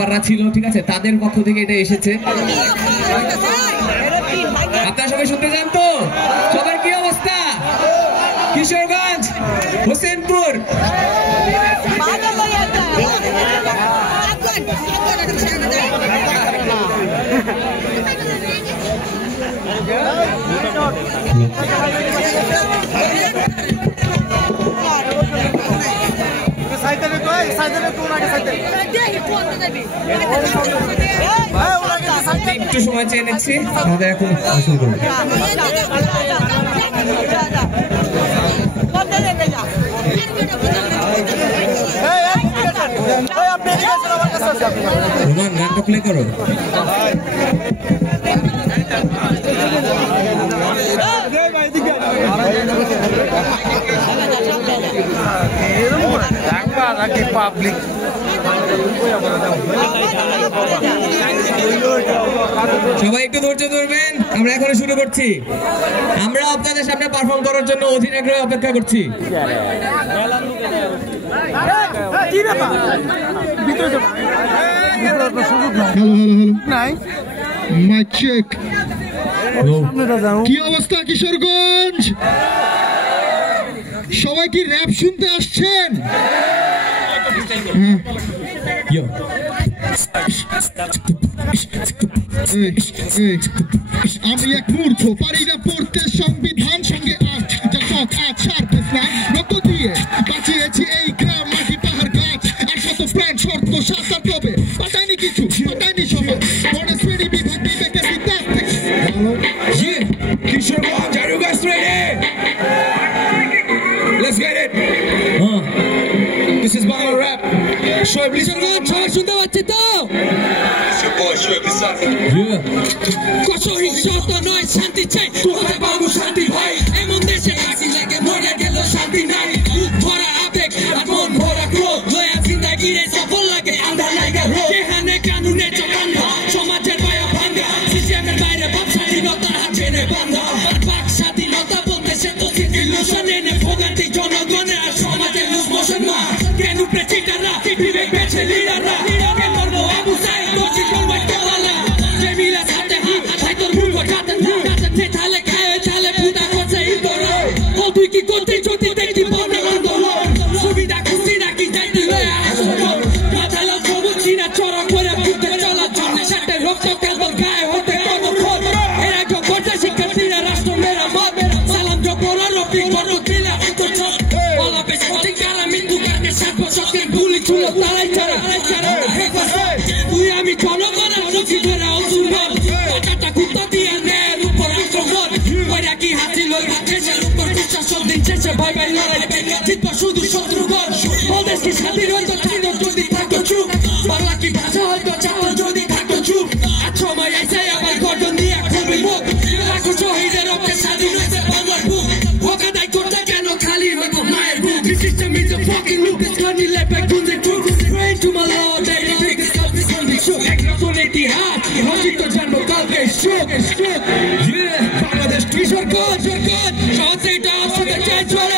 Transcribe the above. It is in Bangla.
পারা ছিল, ঠিক আছে, তাদের পক্ষ থেকে এটা এসেছে। আপনারা সবাই শুনতে চান তো? সবার কি অবস্থা? কিশোরগঞ্জ, হোসেনপুর, একটু সময় চেয়ে নিচ্ছি, আমাদের এখন শুরু করবো। রোমান, গানটা প্লে করো। পাবলিক সবাই একটু ধৈর্য ধরবেন, আমরা এখন শুরু করছি। আমরা আপনাদের সামনে পারফর্ম করার জন্য অধীর আগ্রহে অপেক্ষা করছি। কি অবস্থা কিশোরগঞ্জ? সবাই কি র‍্যাপ শুনতে আসছেন? আমি এক মূর্খ, পারি না পড়তে সংবিধান, সঙ্গে রক্ত দিয়ে বাঁচিয়েছি এই গ্রাম, মাটি, পাহাড়, গাছ আর শত প্রাণ, শর্ত সাঁতার তবে পাঠায়নি কিছু, পাঠায়নি সমাজ, পরে শ্রেণী বিভাগ বিবেকের বিদ্যার্থী। Kishorganj, are you guys ready? Let's get it. This is Bangla rap. Shoaib Kishorganj, সবাই শুনতে পাচ্ছে তো? It's your boy Shoaib Lisani. কসরি শত নয়, শান্তি চাই, কোথায় পাবো শান্তি ভাই? এমন দেশে হাসি লাগে মরে গেল শান্তি নাই। ভরা আবেগ আর মন ভরা ক্রোধ, লয়া জিন্দাগিরে সফল লাগে আন্ধা লাইগা রোদ। যেখানে কানুনের চকান্ধা, সমাজের পায়া ভাঙ্গা, সিস্টেমের বাইরে বাপ স্বাধীনতার হাত টেনে বান্ধা। বাক স্বাধীনতা বলতে সে তো ইলুশন এনে ভোগান্তি জনগণের আর সমাজের লুজ মোশন মা। কেন প্রেসিডেন্টরা বিবেক বেছে লিডাররা, কেন মরবো আবু সাইদ দোষী করবে তোলা। যে মিলা সাথে হাত ভাই তোর মুখ কাটে না, কাটে থালে খায় থালে পুতা করছে ইতরা। ও তুই কি করতে যদি দেখি বনে আন্দোলন, সুবিধা খুশি নাকি যাইতে লয় আসল। মাথায় লাল সবুজ চিনা চড়া করে বুঝতে চলার জন্য সাথে রক্ত কালবর গায়ে হতে কতক্ষণ। এরা কেউ করতে শিক্ষার্থীরা রাষ্ট্র মেরা মত, সালাম জপর রফি করো দিলে অন্তর্চক। অলাপে সঠিক কারা মৃত্যু কাকে সাত বছরের গুলি ছিল তারাই ছাড়া। তুই আমি জনগণের সুখী ধরে অসুরবল, কথাটা কুত্তা দিয়ে ন্যায়ের উপর আক্রমণ। ওরা কি হাসিল ওই দেশের উপর বিশ্বাসন দিন শেষে ভাই ভাই লড়াই জিতবা শুধু শত্রুগণ। ও দেশ কি স্বাধীন হয়তো ছাত্র যদি থাকতো চুপ, বাংলা কি ভাষা হয়তো ছাত্র যদি থাকতো চুপ। আজ সময় আইসে আবার গর্জন দিয়ে খুবই মুখ, লাখো শহীদের রক্তে স্বাধীন হয়েছে বাংলার বুক। ভোগাদাই করতে কেন খালি হইব মায়ের বুক? This system is a fucking loop, it's gonna let back to the truth. Pray to my Lord, that he make this up, this one be shook. এক নতুন ইতিহাস, হসিত জন্ম কালকে stroke. Yeah, বাংলাদেশ কিশোরগঞ্জ, সহজে এটা আসতে চাই চলে।